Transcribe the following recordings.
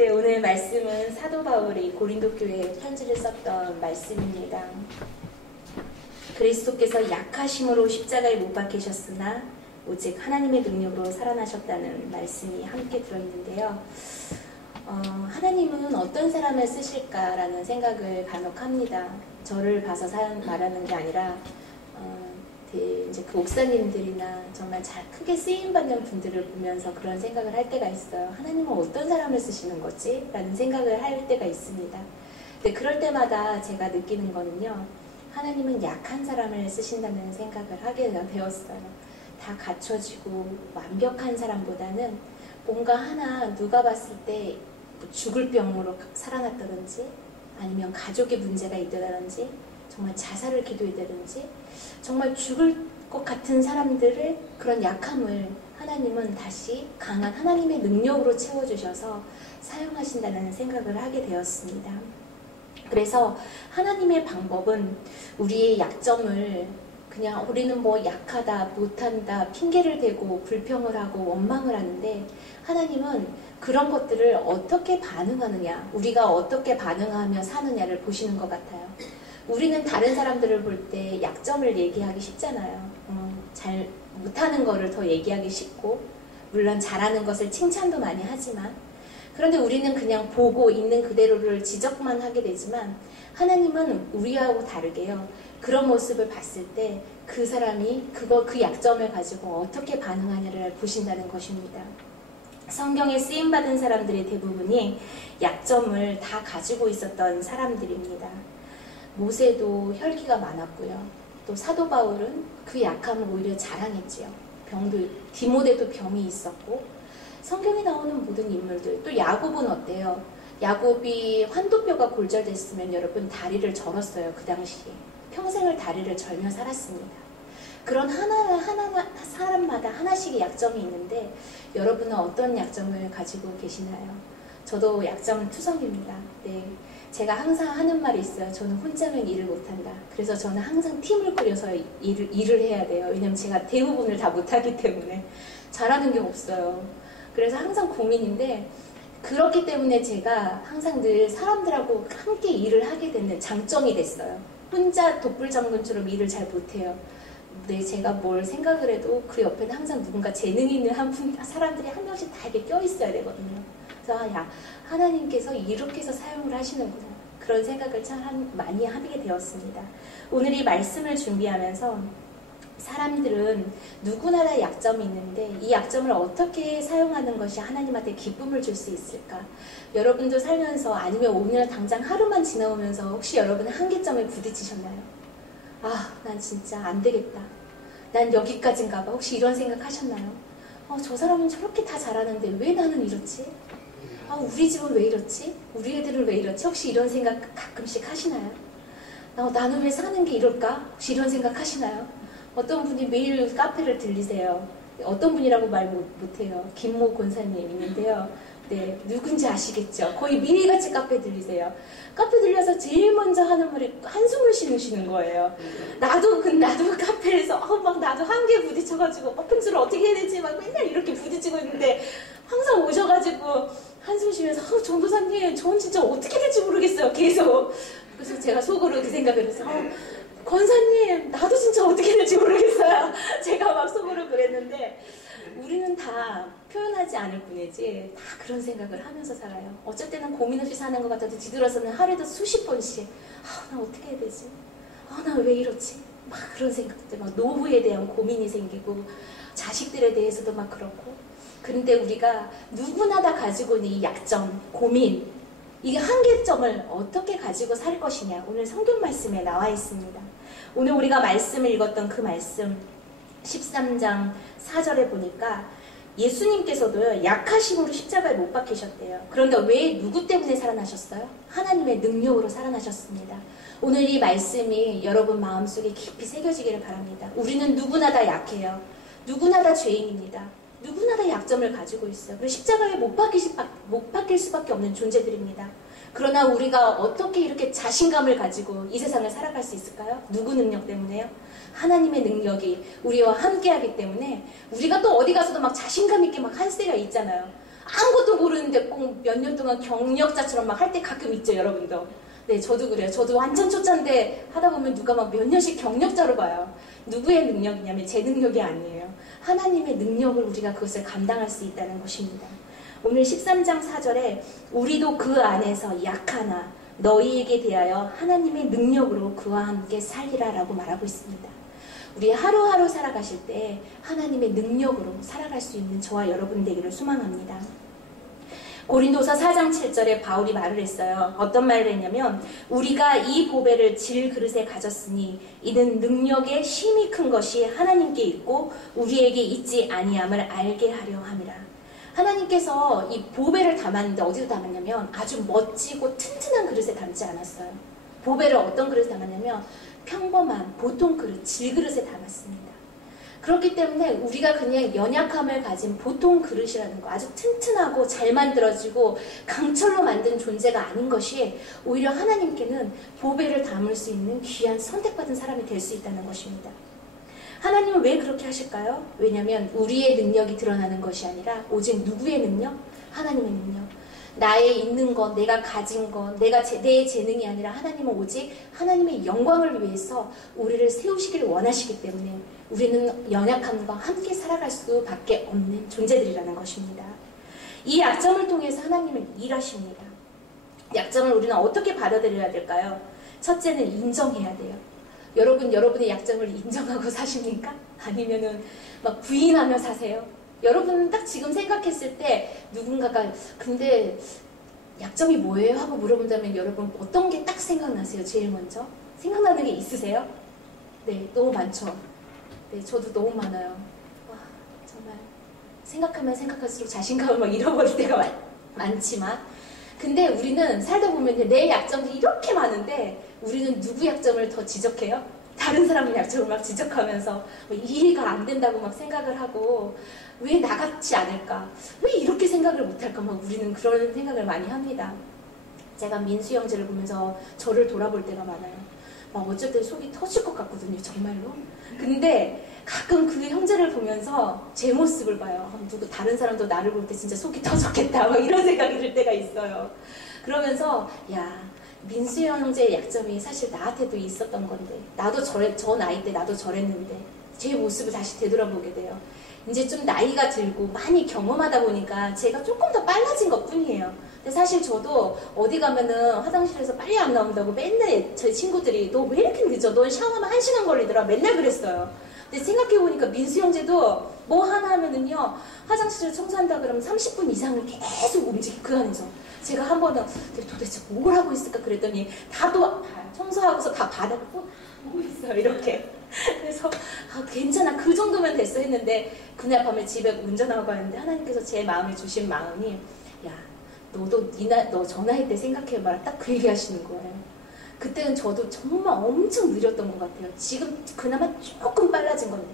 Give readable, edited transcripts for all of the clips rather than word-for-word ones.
네, 오늘 말씀은 사도 바울이 고린도 교회에 편지를 썼던 말씀입니다. 그리스도께서 약하심으로 십자가에 못 박히셨으나 오직 하나님의 능력으로 살아나셨다는 말씀이 함께 들어있는데요. 하나님은 어떤 사람을 쓰실까라는 생각을 간혹 합니다. 저를 봐서 말하는 게 아니라 이제 그 목사님들이나 정말 잘 크게 쓰임받는 분들을 보면서 그런 생각을 할 때가 있어요. 하나님은 어떤 사람을 쓰시는 거지? 라는 생각을 할 때가 있습니다. 근데 그럴 때마다 제가 느끼는 거는요, 하나님은 약한 사람을 쓰신다는 생각을 하게 되었어요. 다 갖춰지고 완벽한 사람보다는 뭔가 하나 누가 봤을 때 죽을 병으로 살아났다든지 아니면 가족의 문제가 있다든지 정말 자살을 기도했다든지 정말 죽을 것 같은 사람들을, 그런 약함을 하나님은 다시 강한 하나님의 능력으로 채워주셔서 사용하신다는 생각을 하게 되었습니다. 그래서 하나님의 방법은 우리의 약점을 그냥 우리는 뭐 약하다, 못한다, 핑계를 대고 불평을 하고 원망을 하는데, 하나님은 그런 것들을 어떻게 반응하느냐, 우리가 어떻게 반응하며 사느냐를 보시는 것 같아요. 우리는 다른 사람들을 볼 때 약점을 얘기하기 쉽잖아요. 잘 못하는 거를 더 얘기하기 쉽고, 물론 잘하는 것을 칭찬도 많이 하지만, 그런데 우리는 그냥 보고 있는 그대로를 지적만 하게 되지만, 하나님은 우리하고 다르게요, 그런 모습을 봤을 때 그 사람이 그 약점을 가지고 어떻게 반응하냐를 보신다는 것입니다. 성경에 쓰임받은 사람들의 대부분이 약점을 다 가지고 있었던 사람들입니다. 모세도 혈기가 많았고요. 또 사도 바울은 그 약함을 오히려 자랑했지요. 디모데도 병이 있었고, 성경에 나오는 모든 인물들, 또 야곱은 어때요? 야곱이 환도뼈가 골절됐으면 여러분 다리를 절었어요. 그 당시에 평생을 다리를 절며 살았습니다. 그런 하나하나 사람마다 하나씩의 약점이 있는데, 여러분은 어떤 약점을 가지고 계시나요? 저도 약점 투성입니다. 네, 제가 항상 하는 말이 있어요. 저는 혼자면 일을 못한다. 그래서 저는 항상 팀을 꾸려서 일을 해야 돼요. 왜냐면 제가 대부분을 다 못하기 때문에 잘하는 게 없어요. 그래서 항상 고민인데, 그렇기 때문에 제가 항상 늘 사람들하고 함께 일을 하게 되는 장점이 됐어요. 혼자 독불장군처럼 일을 잘 못해요. 네, 제가 뭘 생각을 해도 그 옆에는 항상 누군가 재능 있는 사람들이 한 명씩 다 이렇게 껴있어야 되거든요. 그래서 하나님께서 이렇게 해서 사용을 하시는구나, 그런 생각을 참 많이 하게 되었습니다. 오늘 이 말씀을 준비하면서 사람들은 누구나 다 약점이 있는데, 이 약점을 어떻게 사용하는 것이 하나님한테 기쁨을 줄 수 있을까? 여러분도 살면서, 아니면 오늘 당장 하루만 지나오면서 혹시 여러분은 한계점에 부딪히셨나요? 난 진짜 안 되겠다, 난 여기까지인가 봐, 혹시 이런 생각 하셨나요? 저 사람은 저렇게 다 잘하는데 왜 나는 이렇지? 우리 집은 왜 이렇지? 우리 애들은 왜 이렇지? 혹시 이런 생각 가끔씩 하시나요? 나는 왜 사는 게 이럴까? 혹시 이런 생각 하시나요? 어떤 분이 매일 카페를 들리세요. 어떤 분이라고 말 못해요. 김모 권사님 있는데요. 네, 누군지 아시겠죠? 거의 매일같이 카페 들리세요. 카페 들려서 제일 먼저 하는 말이 한숨을 쉬는 거예요. 나도 카페에서 나도 한계에 부딪혀가지고 편지를 어떻게 해야 되지? 막 맨날 이렇게 부딪히고 있는데, 항상 오셔가지고 한숨 쉬면서 전도사님, 저는 진짜 어떻게 될지 모르겠어요, 계속. 그래서 제가 속으로 그 생각을 해서 권사님, 나도 진짜 어떻게 될지 모르겠어요. 제가 막 속으로 그랬는데, 우리는 다 표현하지 않을 뿐이지 다 그런 생각을 하면서 살아요. 어쩔 때는 고민 없이 사는 것 같아도 뒤돌아서는 하루에도 수십 번씩 나 어떻게 해야 되지? 나 왜 이렇지? 막 그런 생각들, 막 노후에 대한 고민이 생기고, 자식들에 대해서도 막 그렇고. 그런데 우리가 누구나 다 가지고 있는 이 약점, 고민, 이 한계점을 어떻게 가지고 살 것이냐, 오늘 성경 말씀에 나와 있습니다. 오늘 우리가 말씀을 읽었던 그 말씀 13장 4절에 보니까 예수님께서도 약하심으로 십자가에 못 박히셨대요. 그런데 왜, 누구 때문에 살아나셨어요? 하나님의 능력으로 살아나셨습니다. 오늘 이 말씀이 여러분 마음속에 깊이 새겨지기를 바랍니다. 우리는 누구나 다 약해요. 누구나 다 죄인입니다. 누구나 다 약점을 가지고 있어요. 그리고 십자가에 못 박힐 수밖에 없는 존재들입니다. 그러나 우리가 어떻게 이렇게 자신감을 가지고 이 세상을 살아갈 수 있을까요? 누구 능력 때문에요? 하나님의 능력이 우리와 함께하기 때문에 우리가 또 어디 가서도 막 자신감 있게 막 할 때가 있잖아요. 아무것도 모르는데 꼭 몇 년 동안 경력자처럼 막 할 때 가끔 있죠, 여러분도. 네, 저도 그래요. 저도 완전 초짜인데 하다 보면 누가 막 몇 년씩 경력자로 봐요. 누구의 능력이냐면 제 능력이 아니에요. 하나님의 능력을 우리가 그것을 감당할 수 있다는 것입니다. 오늘 13장 4절에 우리도 그 안에서 약하나 너희에게 대하여 하나님의 능력으로 그와 함께 살리라 라고 말하고 있습니다. 우리 하루하루 살아가실 때 하나님의 능력으로 살아갈 수 있는 저와 여러분 되기를 소망합니다. 고린도서 4장 7절에 바울이 말을 했어요. 어떤 말을 했냐면 우리가 이 보배를 질 그릇에 가졌으니 이는 능력의 힘이 큰 것이 하나님께 있고 우리에게 있지 아니함을 알게 하려 함이라. 하나님께서 이 보배를 담았는데 어디서 담았냐면 아주 멋지고 튼튼한 그릇에 담지 않았어요. 보배를 어떤 그릇에 담았냐면 평범한 보통 그릇, 질그릇에 담았습니다. 그렇기 때문에 우리가 그냥 연약함을 가진 보통 그릇이라는 거, 아주 튼튼하고 잘 만들어지고 강철로 만든 존재가 아닌 것이 오히려 하나님께는 보배를 담을 수 있는 귀한 선택받은 사람이 될 수 있다는 것입니다. 하나님은 왜 그렇게 하실까요? 왜냐하면 우리의 능력이 드러나는 것이 아니라 오직 누구의 능력? 하나님의 능력. 나의 있는 것, 내가 가진 것, 내 재능이 아니라 하나님은 오직 하나님의 영광을 위해서 우리를 세우시기를 원하시기 때문에 우리는 연약함과 함께 살아갈 수밖에 없는 존재들이라는 것입니다. 이 약점을 통해서 하나님은 일하십니다. 약점을 우리는 어떻게 받아들여야 될까요? 첫째는 인정해야 돼요. 여러분의 약점을 인정하고 사십니까? 아니면은 막 부인하며 사세요? 여러분은 딱 지금 생각했을 때 누군가가 근데 약점이 뭐예요? 하고 물어본다면 여러분 어떤 게 딱 생각나세요? 제일 먼저? 생각나는 게 있으세요? 네, 너무 많죠? 네, 저도 너무 많아요. 와, 정말 생각하면 생각할수록 자신감을 막 잃어버릴 때가 많지만 근데 우리는 살다 보면 내 약점들이 이렇게 많은데 우리는 누구 약점을 더 지적해요? 다른 사람 약점을 막 지적하면서 이해가 안 된다고 막 생각을 하고 왜 나같지 않을까? 왜 이렇게 생각을 못할까? 막 우리는 그런 생각을 많이 합니다. 제가 민수 형제를 보면서 저를 돌아볼 때가 많아요. 막 어쩔 때 속이 터질 것 같거든요, 정말로. 근데 가끔 그 형제를 보면서 제 모습을 봐요. 다른 사람도 나를 볼 때 진짜 속이 터졌겠다. 막 이런 생각이 들 때가 있어요. 그러면서 야, 민수 형제의 약점이 사실 나한테도 있었던 건데 나도 저 나이 때 나도 저랬는데 제 모습을 다시 되돌아보게 돼요. 이제 좀 나이가 들고 많이 경험하다 보니까 제가 조금 더 빨라진 것 뿐이에요. 근데 사실 저도 어디 가면은 화장실에서 빨리 안 나온다고 맨날 저희 친구들이 너 왜 이렇게 늦어? 너 샤워하면 1시간 걸리더라. 맨날 그랬어요. 근데 생각해보니까 민수 형제도 뭐 하나 하면은요 화장실을 청소한다 그러면 30분 이상을 계속 움직이고 그 안에서 제가 한 번은 도대체 뭘 하고 있을까 그랬더니 다 청소하고서 다 바닥을 보고 있어요 이렇게. 그래서 괜찮아 그 정도면 됐어 했는데 그날 밤에 집에 운전하고 가는데 하나님께서 제 마음에 주신 마음이 야 너도 너 전화할 때 생각해봐라 딱 그 얘기 하시는 거예요. 그때는 저도 정말 엄청 느렸던 것 같아요. 지금 그나마 조금 빨라진 건데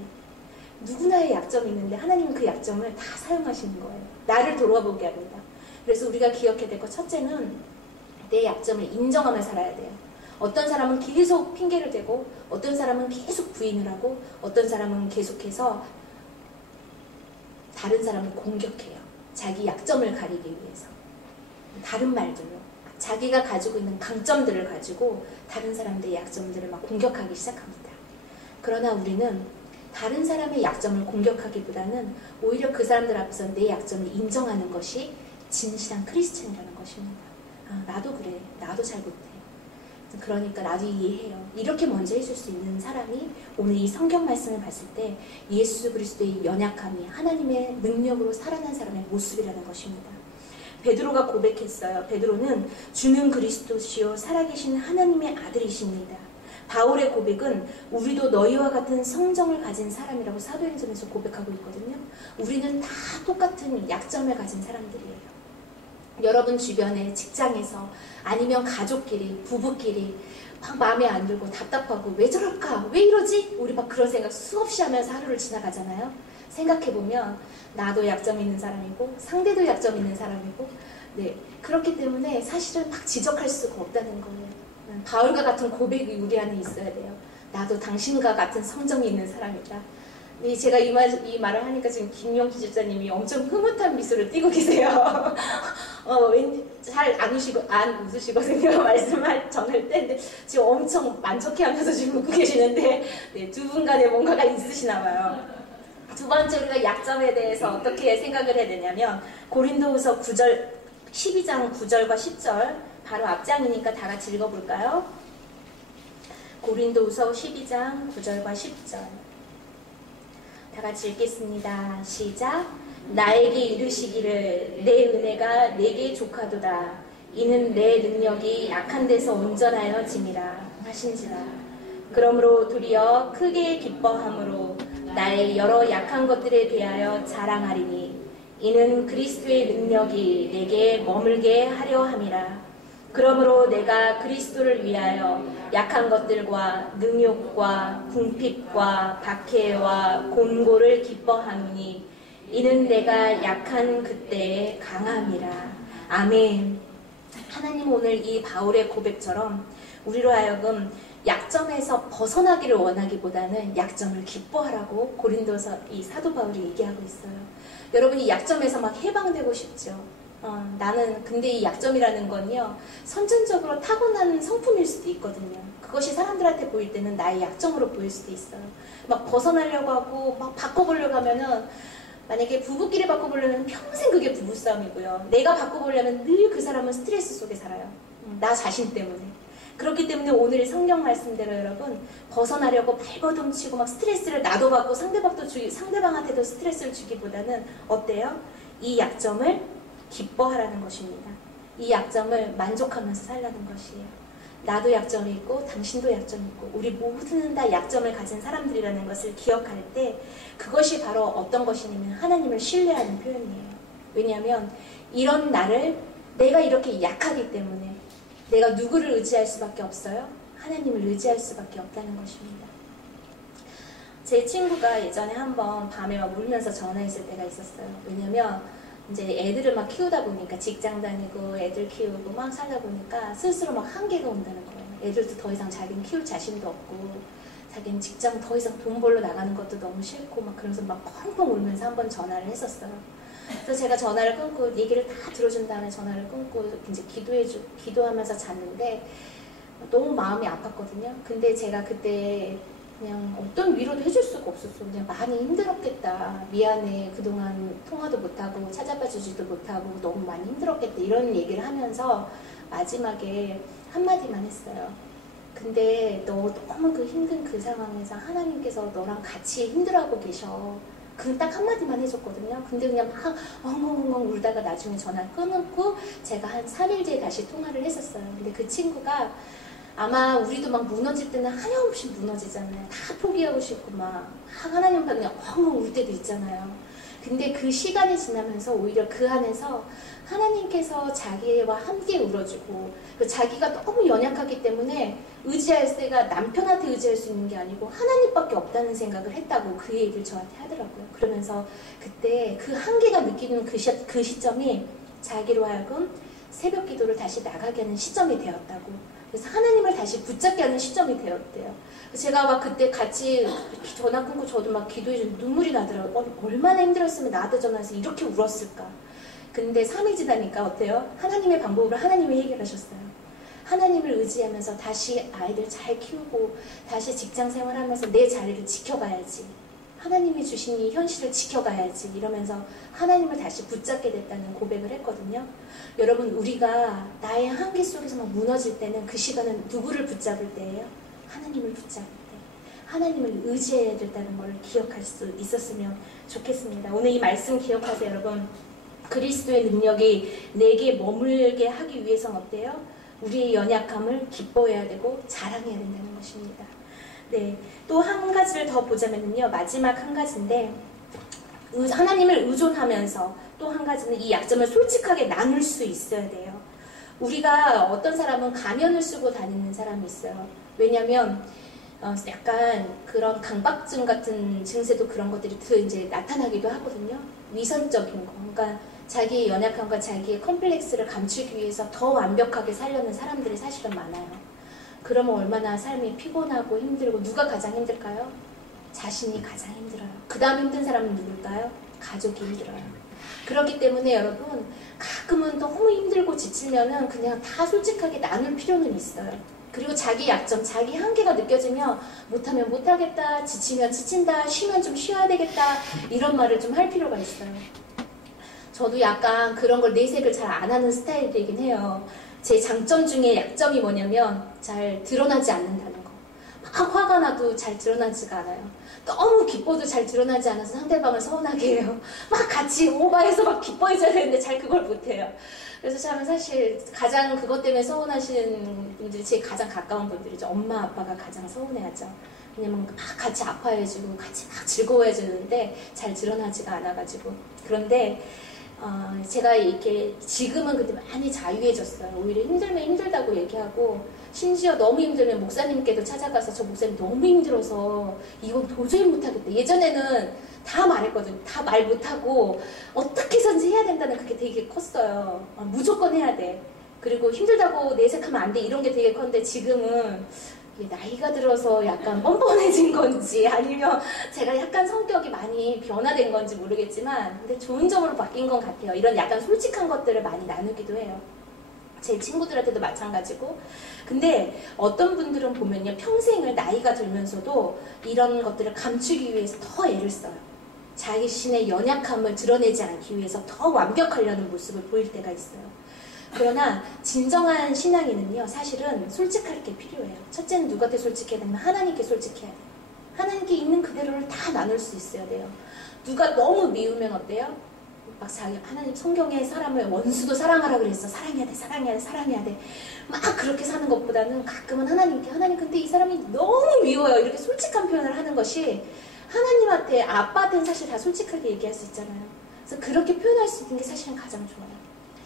누구나의 약점이 있는데 하나님은 그 약점을 다 사용하시는 거예요. 나를 돌아보게 합니다. 그래서 우리가 기억해야 될 것 첫째는 내 약점을 인정하며 살아야 돼요. 어떤 사람은 계속 핑계를 대고 어떤 사람은 계속 부인을 하고 어떤 사람은 계속해서 다른 사람을 공격해요. 자기 약점을 가리기 위해서. 다른 말들로 자기가 가지고 있는 강점들을 가지고 다른 사람들의 약점들을 막 공격하기 시작합니다. 그러나 우리는 다른 사람의 약점을 공격하기보다는 오히려 그 사람들 앞에서 내 약점을 인정하는 것이 진실한 크리스찬이라는 것입니다. 아, 나도 그래. 나도 잘 못해. 그러니까 나도 이해해요. 이렇게 먼저 해줄 수 있는 사람이 오늘 이 성경 말씀을 봤을 때 예수 그리스도의 연약함이 하나님의 능력으로 살아난 사람의 모습이라는 것입니다. 베드로가 고백했어요. 베드로는 주는 그리스도시요 살아계신 하나님의 아들이십니다. 바울의 고백은 우리도 너희와 같은 성정을 가진 사람이라고 사도행전에서 고백하고 있거든요. 우리는 다 똑같은 약점을 가진 사람들이에요. 여러분 주변에 직장에서 아니면 가족끼리 부부끼리 막 마음에 안 들고 답답하고 왜 저럴까 왜 이러지 우리 막 그런 생각 수없이 하면서 하루를 지나가잖아요. 생각해보면 나도 약점 있는 사람이고 상대도 약점 있는 사람이고 네 그렇기 때문에 사실은 막 지적할 수가 없다는 거예요. 바울과 같은 고백이 우리 안에 있어야 돼요. 나도 당신과 같은 성정이 있는 사람이다. 제가 이 말을 하니까 지금 김용 기자님이 엄청 흐뭇한 미소를 띠고 계세요. 왠지 잘 안 웃으시거든요. 말씀할 전할 때. 근데 지금 엄청 만족해 하면서 지금 웃고 계시는데, 네, 두 분 간에 뭔가가 있으시나 봐요. 두 번째, 우리가 약점에 대해서 어떻게 생각을 해야 되냐면, 고린도후서 12장 9절과 10절, 바로 앞장이니까 다 같이 읽어볼까요? 고린도후서 12장 9절과 10절. 다 같이 읽겠습니다. 시작. 나에게 이르시기를 내 은혜가 내게 족하도다. 이는 내 능력이 약한 데서 온전하여 짐이라 하신지라. 그러므로 도리어 크게 기뻐함으로 나의 여러 약한 것들에 대하여 자랑하리니 이는 그리스도의 능력이 내게 머물게 하려 함이라. 그러므로 내가 그리스도를 위하여 약한 것들과 능욕과 궁핍과 박해와 곤고를 기뻐하노니 이는 내가 약한 그때의 강함이라. 아멘. 하나님 오늘 이 바울의 고백처럼 우리로 하여금 약점에서 벗어나기를 원하기보다는 약점을 기뻐하라고 고린도서 이 사도 바울이 얘기하고 있어요. 여러분이 약점에서 막 해방되고 싶죠. 나는 근데 이 약점이라는 건요, 선천적으로 타고난 성품일 수도 있거든요. 그것이 사람들한테 보일 때는 나의 약점으로 보일 수도 있어요. 막 벗어나려고 하고 막 바꿔보려고 하면은, 만약에 부부끼리 바꿔보려면 평생 그게 부부싸움이고요. 내가 바꿔보려면 늘 그 사람은 스트레스 속에 살아요. 나 자신 때문에. 그렇기 때문에 오늘 성경 말씀대로 여러분, 벗어나려고 발버둥치고 막 스트레스를 나도 받고 상대방한테도 스트레스를 주기보다는 어때요? 이 약점을 기뻐하라는 것입니다. 이 약점을 만족하면서 살라는 것이에요. 나도 약점이 있고 당신도 약점이 있고 우리 모두는 다 약점을 가진 사람들이라는 것을 기억할 때 그것이 바로 어떤 것이냐면 하나님을 신뢰하는 표현이에요. 왜냐하면 이런 나를 내가 이렇게 약하기 때문에 내가 누구를 의지할 수밖에 없어요? 하나님을 의지할 수밖에 없다는 것입니다. 제 친구가 예전에 한번 밤에 막 울면서 전화했을 때가 있었어요. 왜냐면 이제 애들을 막 키우다 보니까 직장 다니고 애들 키우고 막 살다 보니까 스스로 막 한계가 온다는 거예요. 애들도 더 이상 자기는 키울 자신도 없고 자기는 직장 더 이상 돈 벌러 나가는 것도 너무 싫고 막 그러면서 막 펑펑 울면서 한번 전화를 했었어요. 그래서 제가 전화를 끊고 얘기를 다 들어준 다음에 전화를 끊고 이제 기도하면서 잤는데 너무 마음이 아팠거든요. 근데 제가 그때 그냥 어떤 위로도 해줄 수가 없었어. 그냥 많이 힘들었겠다. 미안해. 그동안 통화도 못하고 찾아봐 주지도 못하고 너무 많이 힘들었겠다. 이런 얘기를 하면서 마지막에 한마디만 했어요. 근데 너 너무 그 힘든 그 상황에서 하나님께서 너랑 같이 힘들어하고 계셔. 그 딱 한마디만 해줬거든요. 근데 그냥 막 엉엉엉 울다가 나중에 전화를 끊고 제가 한 3일 뒤에 다시 통화를 했었어요. 근데 그 친구가 아마 우리도 막 무너질 때는 하염없이 무너지잖아요. 다 포기하고 싶고 막 하나님 그냥 엉엉 울 때도 있잖아요. 근데 그 시간이 지나면서 오히려 그 안에서 하나님께서 자기와 함께 울어주고 자기가 너무 연약하기 때문에 의지할 때가 남편한테 의지할 수 있는 게 아니고 하나님밖에 없다는 생각을 했다고 그 얘기를 저한테 하더라고요. 그러면서 그때 그 한계가 느끼는 그 시점이 자기로 하여금 새벽 기도를 다시 나가게 하는 시점이 되었다고. 그래서 하나님을 다시 붙잡게 하는 시점이 되었대요. 제가 막 그때 같이 전화 끊고 저도 막 기도해 준 눈물이 나더라고요. 얼마나 힘들었으면 나한테 전화해서 이렇게 울었을까. 근데 3일 지나니까 어때요? 하나님의 방법으로 하나님이 해결하셨어요. 하나님을 의지하면서 다시 아이들 잘 키우고 다시 직장 생활하면서 내 자리를 지켜가야지. 하나님이 주신 이 현실을 지켜가야지. 이러면서 하나님을 다시 붙잡게 됐다는 고백을 했거든요. 여러분, 우리가 나의 한계 속에서 막 무너질 때는 그 시간은 누구를 붙잡을 때예요? 하나님을 붙잡을 때. 하나님을 의지해야 된다는 걸 기억할 수 있었으면 좋겠습니다. 오늘 이 말씀 기억하세요, 여러분. 그리스도의 능력이 내게 머물게 하기 위해서는 어때요? 우리의 연약함을 기뻐해야 되고 자랑해야 된다는 것입니다. 네, 또 한 가지를 더 보자면요, 마지막 한 가지인데 하나님을 의존하면서 또 한 가지는 이 약점을 솔직하게 나눌 수 있어야 돼요. 우리가 어떤 사람은 가면을 쓰고 다니는 사람이 있어요. 왜냐면 약간 그런 강박증 같은 증세도 그런 것들이 이제 나타나기도 하거든요. 위선적인 거. 그러니까 자기의 연약함과 자기의 컴플렉스를 감추기 위해서 더 완벽하게 살려는 사람들이 사실은 많아요. 그러면 얼마나 삶이 피곤하고 힘들고 누가 가장 힘들까요? 자신이 가장 힘들어요. 그 다음 힘든 사람은 누굴까요? 가족이 힘들어요. 그렇기 때문에 여러분, 가끔은 너무 힘들고 지치면은 그냥 다 솔직하게 나눌 필요는 있어요. 그리고 자기 약점, 자기 한계가 느껴지면 못하면 못하겠다, 지치면 지친다, 쉬면 좀 쉬어야 되겠다, 이런 말을 좀 할 필요가 있어요. 저도 약간 그런 걸 내색을 잘 안 하는 스타일이긴 해요. 제 장점 중에 약점이 뭐냐면 잘 드러나지 않는다는 거. 막 화가 나도 잘 드러나지가 않아요. 너무 기뻐도 잘 드러나지 않아서 상대방을 서운하게 해요. 막 같이 오바해서 막 기뻐해줘야 되는데 잘 그걸 못해요. 그래서 저는 사실 가장 그것 때문에 서운하신 분들이 제 가장 가까운 분들이죠. 엄마, 아빠가 가장 서운해하죠. 왜냐면 막 같이 아파해주고 같이 막 즐거워해주는데 잘 드러나지가 않아가지고. 그런데 제가 이렇게 지금은 근데 많이 자유해졌어요. 오히려 힘들면 힘들다고 얘기하고, 심지어 너무 힘들면 목사님께도 찾아가서 저 목사님 너무 힘들어서 이건 도저히 못하겠다. 예전에는 다 말했거든요. 다 말 못하고 어떻게 해서든지 해야 된다는 그게 되게 컸어요. 무조건 해야 돼. 그리고 힘들다고 내색하면 안 돼. 이런 게 되게 컸는데 지금은 나이가 들어서 약간 뻔뻔해진 건지 아니면 제가 약간 성격이 많이 변화된 건지 모르겠지만 근데 좋은 점으로 바뀐 것 같아요. 이런 약간 솔직한 것들을 많이 나누기도 해요. 제 친구들한테도 마찬가지고. 근데 어떤 분들은 보면요, 평생을 나이가 들면서도 이런 것들을 감추기 위해서 더 애를 써요. 자기 자신의 연약함을 드러내지 않기 위해서 더 완벽하려는 모습을 보일 때가 있어요. 그러나 진정한 신앙인은요, 사실은 솔직할 게 필요해요. 첫째는 누구한테 솔직해야 되면 하나님께 솔직해야 돼요. 하나님께 있는 그대로를 다 나눌 수 있어야 돼요. 누가 너무 미우면 어때요? 막 자기 하나님 성경에 사람을 원수도 사랑하라 그랬어. 사랑해야 돼, 사랑해야 돼, 사랑해야 돼. 막 그렇게 사는 것보다는 가끔은 하나님께 하나님 근데 이 사람이 너무 미워요. 이렇게 솔직한 표현을 하는 것이 하나님한테 아빠한테는 사실 다 솔직하게 얘기할 수 있잖아요. 그래서 그렇게 표현할 수 있는 게 사실은 가장 좋아요.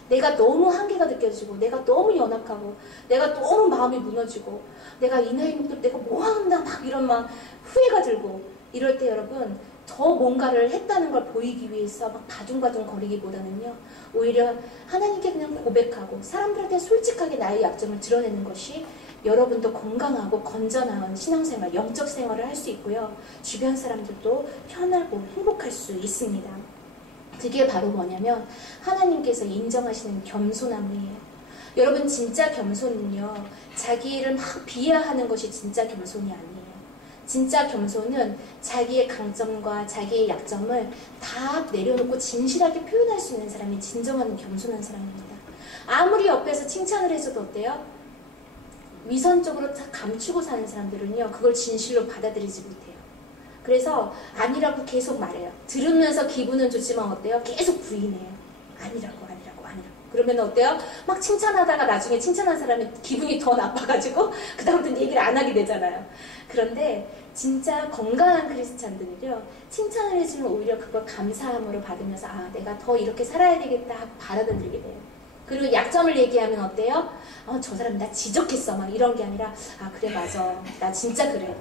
내가 너무 한계가 느껴지고 내가 너무 연약하고 내가 너무 마음이 무너지고 내가 이 나이 먹도 내가 뭐 한다 막 이런 막 후회가 들고 이럴 때 여러분 더 뭔가를 했다는 걸 보이기 위해서 막 바둥바둥 거리기보다는요 오히려 하나님께 그냥 고백하고 사람들한테 솔직하게 나의 약점을 드러내는 것이 여러분도 건강하고 건전한 신앙생활, 영적 생활을 할 수 있고요 주변 사람들도 편하고 행복할 수 있습니다. 그게 바로 뭐냐면 하나님께서 인정하시는 겸손함이에요. 여러분 진짜 겸손은요 자기를 막 비하하는 것이 진짜 겸손이 아니에요. 진짜 겸손은 자기의 강점과 자기의 약점을 다 내려놓고 진실하게 표현할 수 있는 사람이 진정한 겸손한 사람입니다. 아무리 옆에서 칭찬을 해줘도 어때요? 위선적으로 다 감추고 사는 사람들은요 그걸 진실로 받아들이지 못해요. 그래서 아니라고 계속 말해요. 들으면서 기분은 좋지만 어때요? 계속 부인해요. 아니라고. 그러면 어때요? 막 칭찬하다가 나중에 칭찬한 사람이 기분이 더 나빠가지고 그 다음부터는 얘기를 안 하게 되잖아요. 그런데 진짜 건강한 크리스찬들은요 칭찬을 해주면 오히려 그걸 감사함으로 받으면서 아 내가 더 이렇게 살아야 되겠다 하고 받아들이게 돼요. 그리고 약점을 얘기하면 어때요? 저 사람 나 지적했어 막 이런 게 아니라 아 그래 맞아 나 진짜 그래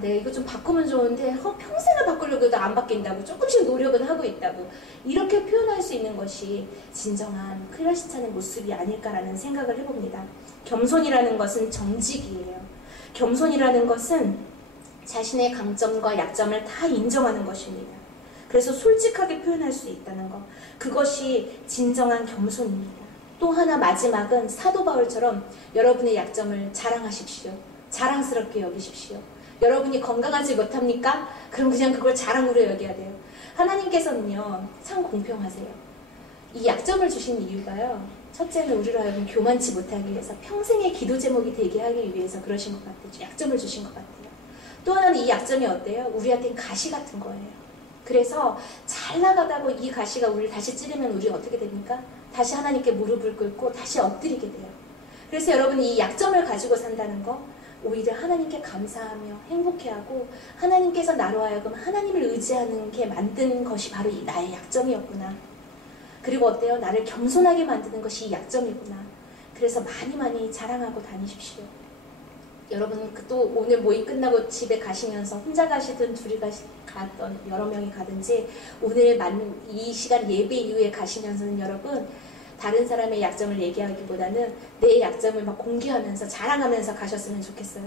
내가 이거 좀 바꾸면 좋은데 평생을 바꾸려고 해도 안 바뀐다고 조금씩 노력은 하고 있다고 이렇게 표현할 수 있는 것이 진정한 크리스찬의 모습이 아닐까라는 생각을 해봅니다. 겸손이라는 것은 정직이에요. 겸손이라는 것은 자신의 강점과 약점을 다 인정하는 것입니다. 그래서 솔직하게 표현할 수 있다는 것 그것이 진정한 겸손입니다. 또 하나 마지막은 사도 바울처럼 여러분의 약점을 자랑하십시오. 자랑스럽게 여기십시오. 여러분이 건강하지 못합니까? 그럼 그냥 그걸 자랑으로 여겨야 돼요. 하나님께서는요 참 공평하세요. 이 약점을 주신 이유가요 첫째는 우리로 하여금 교만치 못하기 위해서 평생의 기도 제목이 되게 하기 위해서 그러신 것 같아요. 약점을 주신 것 같아요. 또 하나는 이 약점이 어때요? 우리한테 가시 같은 거예요. 그래서 잘 나가다고 이 가시가 우리를 다시 찌르면 우리 어떻게 됩니까? 다시 하나님께 무릎을 꿇고 다시 엎드리게 돼요. 그래서 여러분이 이 약점을 가지고 산다는 거 오히려 하나님께 감사하며 행복해하고 하나님께서 나로 하여금 하나님을 의지하는 게 만든 것이 바로 이 나의 약점이었구나. 그리고 어때요? 나를 겸손하게 만드는 것이 이 약점이구나. 그래서 많이 자랑하고 다니십시오. 여러분 또 오늘 모임 끝나고 집에 가시면서 혼자 가시든 둘이 가던 여러 명이 가든지 오늘 이 시간 예배 이후에 가시면서는 여러분 다른 사람의 약점을 얘기하기보다는 내 약점을 막 공개하면서 자랑하면서 가셨으면 좋겠어요.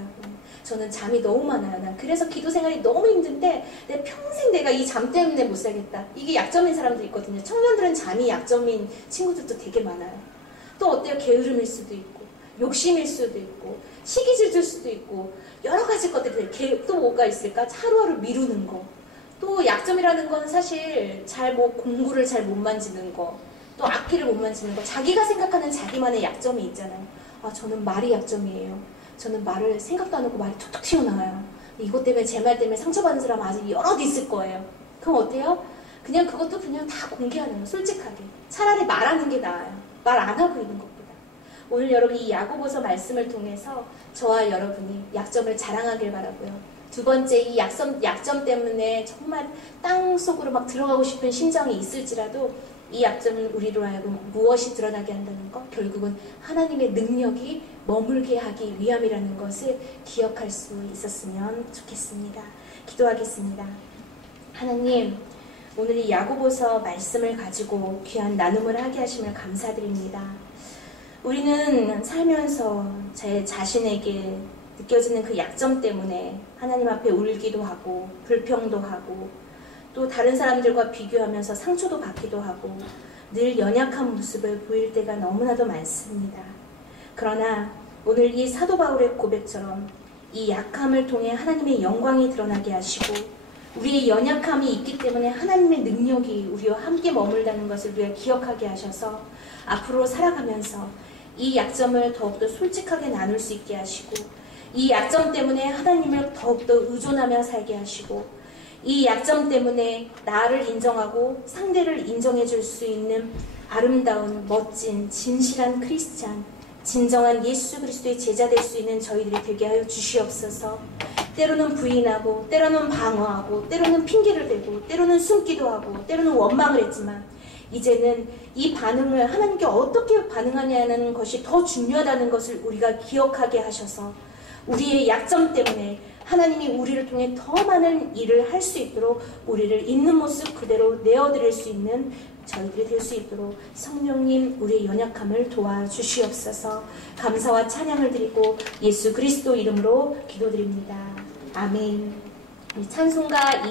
저는 잠이 너무 많아요. 난 그래서 기도 생활이 너무 힘든데 내 평생 내가 이 잠 때문에 못 살겠다. 이게 약점인 사람도 있거든요. 청년들은 잠이 약점인 친구들도 되게 많아요. 또 어때요? 게으름일 수도 있고 욕심일 수도 있고 시기 질투일 수도 있고 여러 가지 것들이 또 뭐가 있을까? 하루하루 미루는 거. 또 약점이라는 건 사실 공부를 잘 못 만지는 거, 또 악기를 못 만지는 거, 자기가 생각하는 자기만의 약점이 있잖아요. 아, 저는 말이 약점이에요. 저는 말을 생각도 안 하고 말이 툭툭 튀어나와요. 이것 때문에 제 말 때문에 상처받는 사람 아직 여럿 있을 거예요. 그럼 어때요? 그냥 그것도 그냥 다 공개하는 거, 솔직하게. 차라리 말하는 게 나아요. 말 안 하고 있는 것보다. 오늘 여러분 이 야고보서 말씀을 통해서 저와 여러분이 약점을 자랑하길 바라고요. 두 번째, 이 약점 때문에 정말 땅속으로 막 들어가고 싶은 심정이 있을지라도 이 약점은 우리로 하여금 무엇이 드러나게 한다는 것? 결국은 하나님의 능력이 머물게 하기 위함이라는 것을 기억할 수 있었으면 좋겠습니다. 기도하겠습니다. 하나님, 오늘 이 야고보서 말씀을 가지고 귀한 나눔을 하게 하시면 감사드립니다. 우리는 살면서 제 자신에게 느껴지는 그 약점 때문에 하나님 앞에 울기도 하고 불평도 하고 또 다른 사람들과 비교하면서 상처도 받기도 하고 늘 연약한 모습을 보일 때가 너무나도 많습니다. 그러나 오늘 이 사도 바울의 고백처럼 이 약함을 통해 하나님의 영광이 드러나게 하시고 우리의 연약함이 있기 때문에 하나님의 능력이 우리와 함께 머물다는 것을 우리가 기억하게 하셔서 앞으로 살아가면서 이 약점을 더욱더 솔직하게 나눌 수 있게 하시고 이 약점 때문에 하나님을 더욱더 의존하며 살게 하시고 이 약점 때문에 나를 인정하고 상대를 인정해 줄 수 있는 아름다운 멋진 진실한 크리스찬 진정한 예수 그리스도의 제자 될 수 있는 저희들이 되게 하여 주시옵소서. 때로는 부인하고 때로는 방어하고 때로는 핑계를 대고 때로는 숨기도 하고 때로는 원망을 했지만 이제는 이 반응을 하나님께 어떻게 반응하냐는 것이 더 중요하다는 것을 우리가 기억하게 하셔서 우리의 약점 때문에 하나님이 우리를 통해 더 많은 일을 할 수 있도록 우리를 있는 모습 그대로 내어드릴 수 있는 저희들이 될 수 있도록 성령님 우리의 연약함을 도와주시옵소서. 감사와 찬양을 드리고 예수 그리스도 이름으로 기도드립니다. 아멘. 이 찬송가